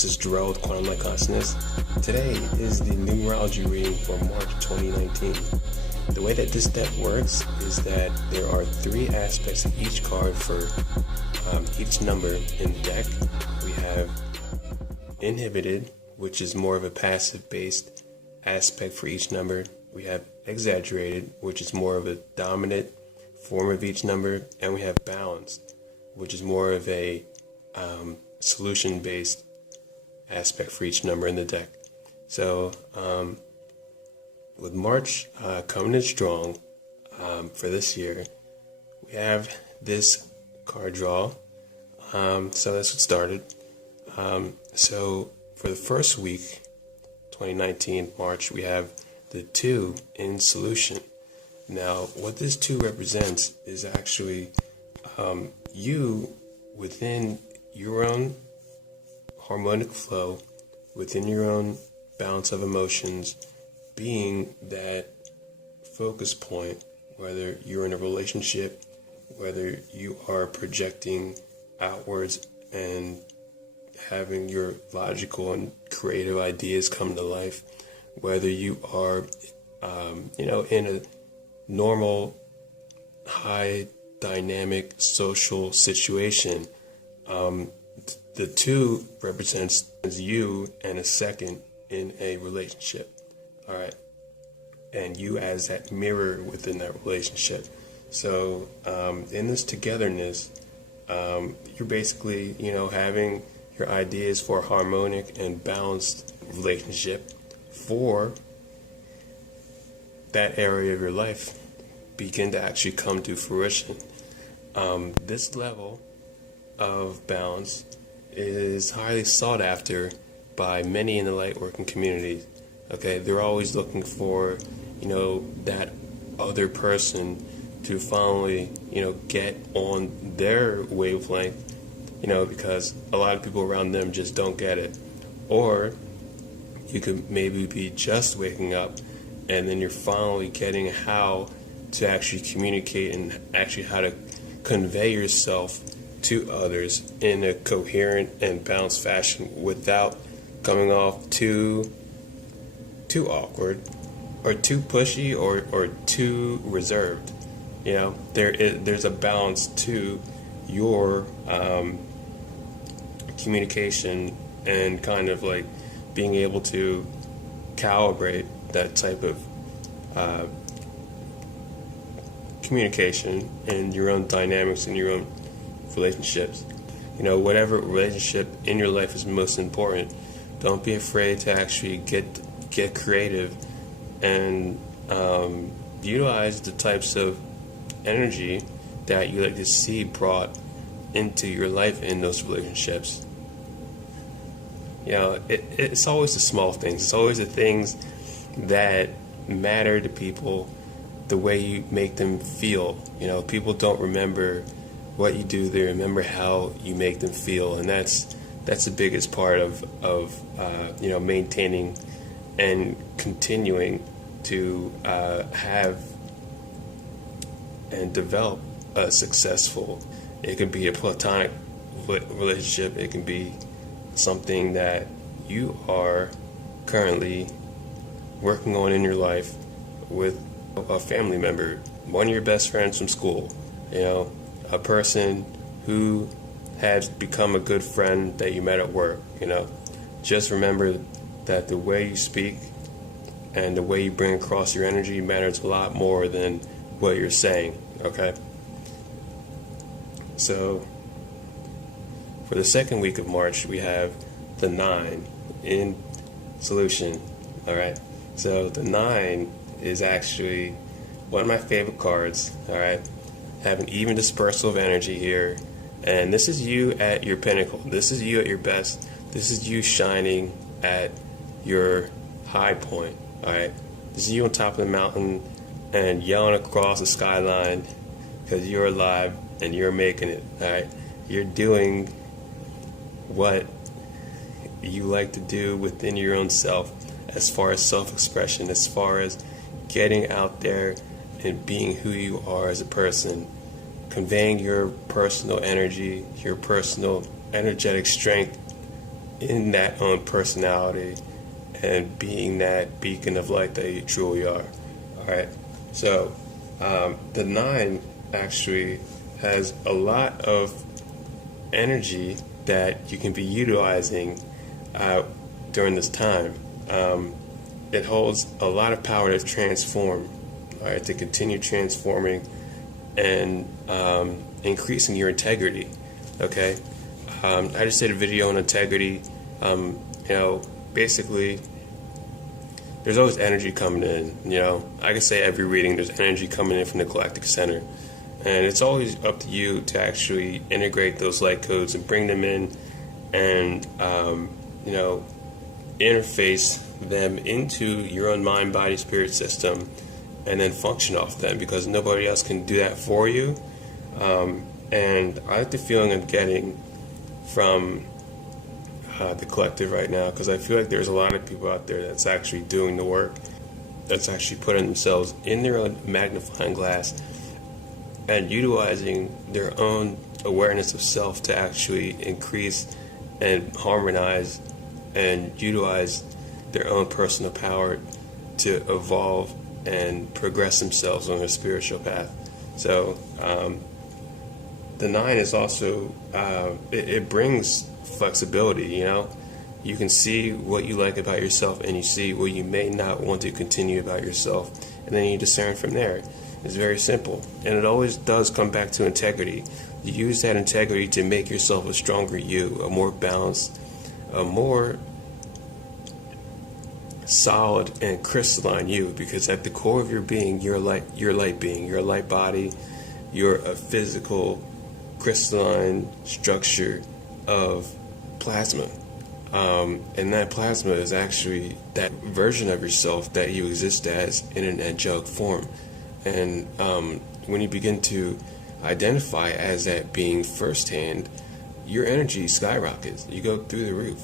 This is Jarrell with Quantum Light Consciousness. Today is the numerology reading for March 2019. The way that this deck works is that there are three aspects of each card for each number in the deck. We have inhibited, which is more of a passive-based aspect for each number. We have exaggerated, which is more of a dominant form of each number. And we have balanced, which is more of a solution-based aspect for each number in the deck. So with March coming in strong for this year, we have this card draw. So that's what started. So for the first week, 2019, March, we have the 2 in solution. Now, what this 2 represents is actually you within your own harmonic flow, within your own balance of emotions, being that focus point, whether you're in a relationship, whether you are projecting outwards and having your logical and creative ideas come to life, whether you are, in a normal, high dynamic social situation. The 2 represents you and a second in a relationship. All right. And you as that mirror within that relationship. So in this togetherness, you're basically, having your ideas for a harmonic and balanced relationship for that area of your life begin to actually come to fruition. This level of balance is highly sought after by many in the light working community. Okay, they're always looking for, that other person to finally, get on their wavelength, because a lot of people around them just don't get it. Or you could maybe be just waking up and then you're finally getting how to actually communicate and actually how to convey yourself to others in a coherent and balanced fashion without coming off too awkward or too pushy or too reserved. There's a balance to your communication and kind of like being able to calibrate that type of communication and your own dynamics and your own relationships. Whatever relationship in your life is most important, don't be afraid to actually get creative and utilize the types of energy that you like to see brought into your life in those relationships. It's always the small things. It's always the things that matter to people, the way you make them feel. People don't remember what you do, they remember how you make them feel, and that's the biggest part of maintaining and continuing to have and develop a successful. It could be a platonic relationship. It can be something that you are currently working on in your life with a family member, one of your best friends from school, a person who has become a good friend that you met at work. Just remember that the way you speak and the way you bring across your energy matters a lot more than what you're saying. Okay? So for the second week of March, we have the 9 in solution. All right. So the 9 is actually one of my favorite cards. All right. Have an even dispersal of energy here. And this is you at your pinnacle. This is you at your best. This is you shining at your high point. All right. This is you on top of the mountain and yelling across the skyline because you're alive and you're making it. All right. You're doing what you like to do within your own self, as far as self-expression, as far as getting out there and being who you are as a person, conveying your personal energy, your personal energetic strength in that own personality and being that beacon of light that you truly are. All right. So the 9 actually has a lot of energy that you can be utilizing during this time. It holds a lot of power to transform, all right, to continue transforming and increasing your integrity. Okay, I just did a video on integrity. Basically, there's always energy coming in. I can say every reading there's energy coming in from the Galactic Center, and it's always up to you to actually integrate those light codes and bring them in, and interface them into your own mind, body, spirit system, and then function off them, because nobody else can do that for you. And I like the feeling I'm getting from the collective right now, because I feel like there's a lot of people out there that's actually doing the work, that's actually putting themselves in their own magnifying glass and utilizing their own awareness of self to actually increase and harmonize and utilize their own personal power to evolve and progress themselves on their spiritual path. So the 9 is also, it brings flexibility. You can see what you like about yourself, and you see what you may not want to continue about yourself, and then you discern from there. It's very simple, and it always does come back to integrity. You use that integrity to make yourself a stronger you, a more balanced, a more solid and crystalline you, because at the core of your being, you're light being, you're a light body, you're a physical crystalline structure of plasma, and that plasma is actually that version of yourself that you exist as in an angelic form. And when you begin to identify as that being firsthand, your energy skyrockets. You go through the roof.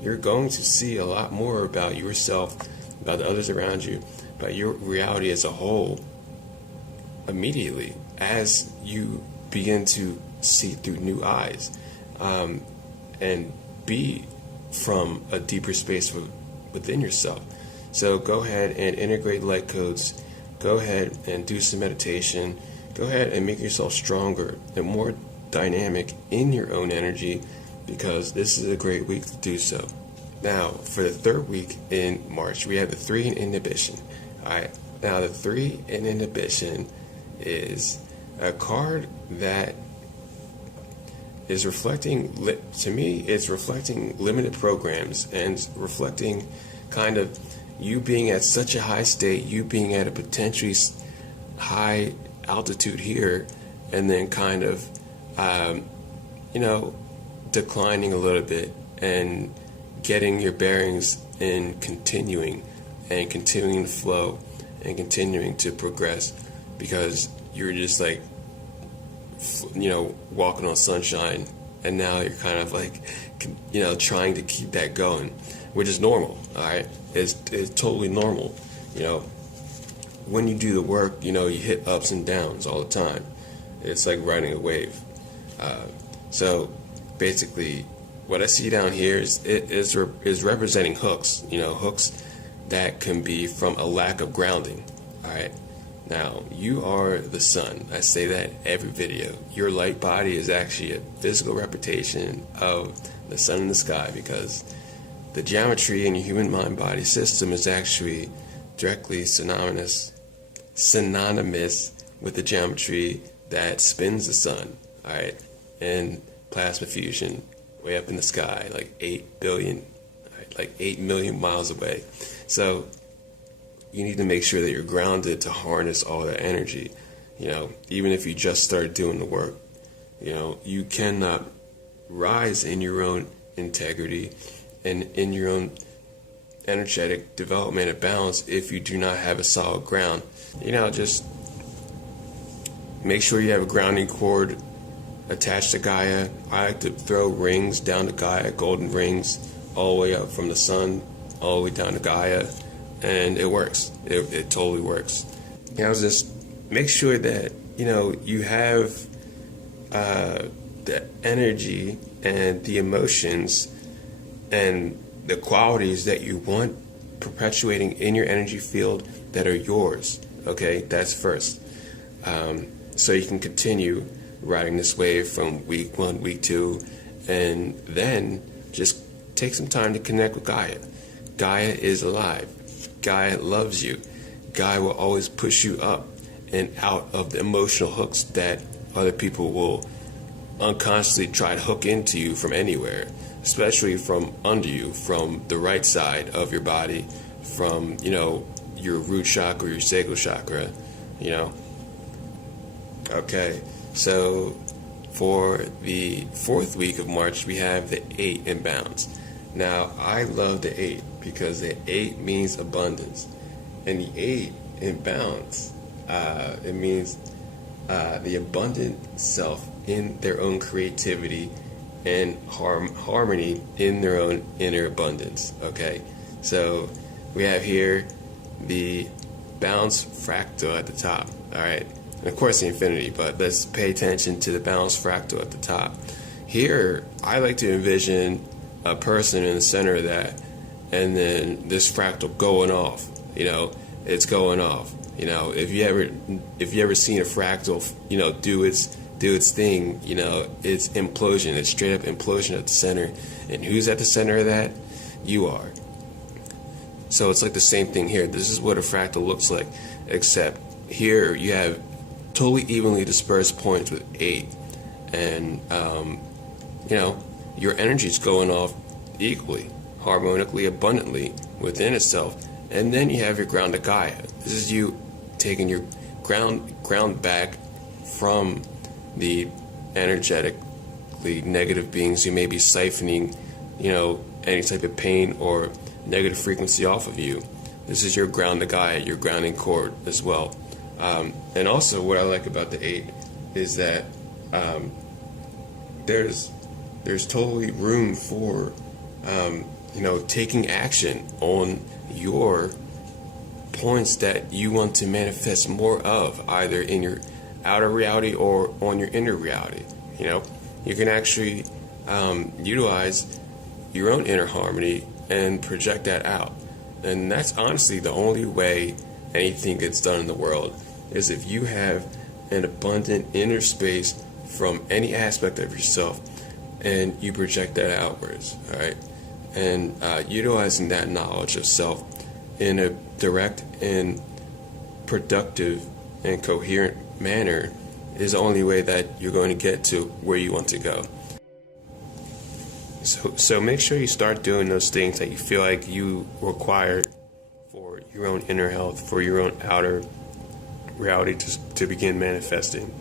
You're going to see a lot more about yourself, about the others around you, about your reality as a whole immediately as you begin to see through new eyes, and be from a deeper space within yourself. So go ahead and integrate light codes. Go ahead and do some meditation. Go ahead and make yourself stronger and more dynamic in your own energy, because this is a great week to do so. Now, for the 3rd week in March, we have the 3 in inhibition. All right. Now, the 3 in inhibition is a card that is reflecting, to me, it's reflecting limited programs, and reflecting kind of you being at such a high state, you being at a potentially high altitude here, and then kind of, declining a little bit and getting your bearings and continuing to flow and continuing to progress, because you're just like, walking on sunshine, and now you're kind of like, trying to keep that going, which is normal. All right, it's totally normal. When you do the work, you hit ups and downs all the time. It's like riding a wave. So basically, what I see down here is representing hooks. Hooks that can be from a lack of grounding. All right. Now, you are the sun. I say that every video. Your light body is actually a physical representation of the sun in the sky, because the geometry in your human mind body system is actually directly synonymous with the geometry that spins the sun, all right, in plasma fusion, way up in the sky, like 8 billion, right, like 8 million miles away. So you need to make sure that you're grounded to harness all that energy. Even if you just start doing the work, you cannot rise in your own integrity and in your own energetic development and balance if you do not have a solid ground. Just make sure you have a grounding cord attached to Gaia. I like to throw rings down to Gaia, golden rings, all the way up from the sun, all the way down to Gaia, and it works. It totally works. Just make sure that you have the energy and the emotions and the qualities that you want perpetuating in your energy field that are yours. Okay, that's first. So you can continue riding this wave from week 1, week 2, and then just take some time to connect with Gaia. Gaia is alive. Gaia loves you. Gaia will always push you up and out of the emotional hooks that other people will unconsciously try to hook into you from anywhere, especially from under you, from the right side of your body, from, your root chakra, your sacral chakra, Okay, so for the 4th week of March, we have the 8 in balance. Now, I love the 8 because the 8 means abundance. And the 8 in balance, it means the abundant self in their own creativity and harmony in their own inner abundance. Okay, so we have here the balance fractal at the top. All right, and of course the infinity, but let's pay attention to the balance fractal at the top. Here, I like to envision a person in the center of that, and then this fractal going off. It's going off. If you ever seen a fractal, do its thing, it's implosion. It's straight up implosion at the center. And who's at the center of that? You are. So it's like the same thing here. This is what a fractal looks like, except here you have totally evenly dispersed points with 8, and your energy is going off equally, harmonically, abundantly within itself. And then you have your ground to Gaia. This is you taking your ground back from the energetically negative beings who may be siphoning, any type of pain or negative frequency off of you. This is your ground to Gaia, your grounding cord as well. And also what I like about the 8 is that there's totally room for taking action on your points that you want to manifest more of, either in your outer reality or on your inner reality. You can actually utilize your own inner harmony and project that out. And that's honestly the only way anything gets done in the world, is if you have an abundant inner space from any aspect of yourself and you project that outwards. All right, and utilizing that knowledge of self in a direct and productive and coherent manner is the only way that you're going to get to where you want to go. So make sure you start doing those things that you feel like you require for your own inner health, for your own outer reality to begin manifesting.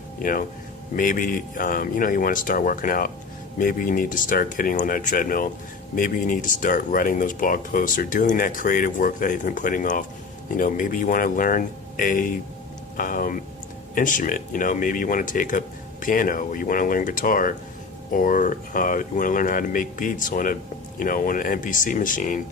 Maybe you want to start working out. Maybe you need to start getting on that treadmill. Maybe you need to start writing those blog posts or doing that creative work that you've been putting off. Maybe you want to learn a instrument. Maybe you want to take up piano, or you want to learn guitar, or you want to learn how to make beats on an MPC machine.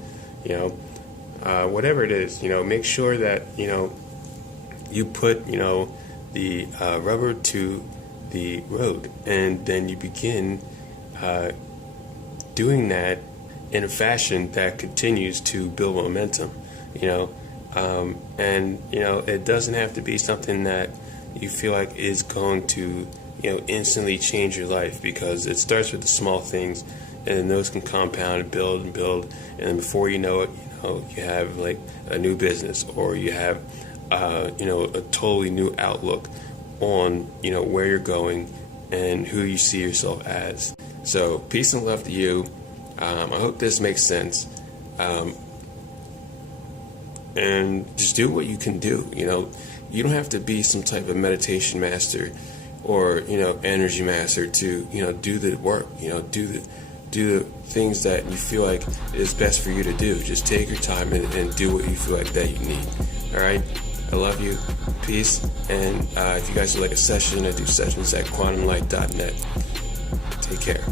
Whatever it is. Make sure that you put the rubber to the road, and then you begin doing that in a fashion that continues to build momentum. It doesn't have to be something that you feel like is going to instantly change your life, because it starts with the small things, and then those can compound and build, and then before you know it, you have like a new business, or you have a totally new outlook on where you're going and who you see yourself as. So peace and love to you. I hope this makes sense. And just do what you can do. You don't have to be some type of meditation master or energy master to do the work. Do the things that you feel like is best for you to do. Just take your time and do what you feel like that you need. All right. I love you. Peace. And if you guys would like a session, I do sessions at quantumlight.net. Take care.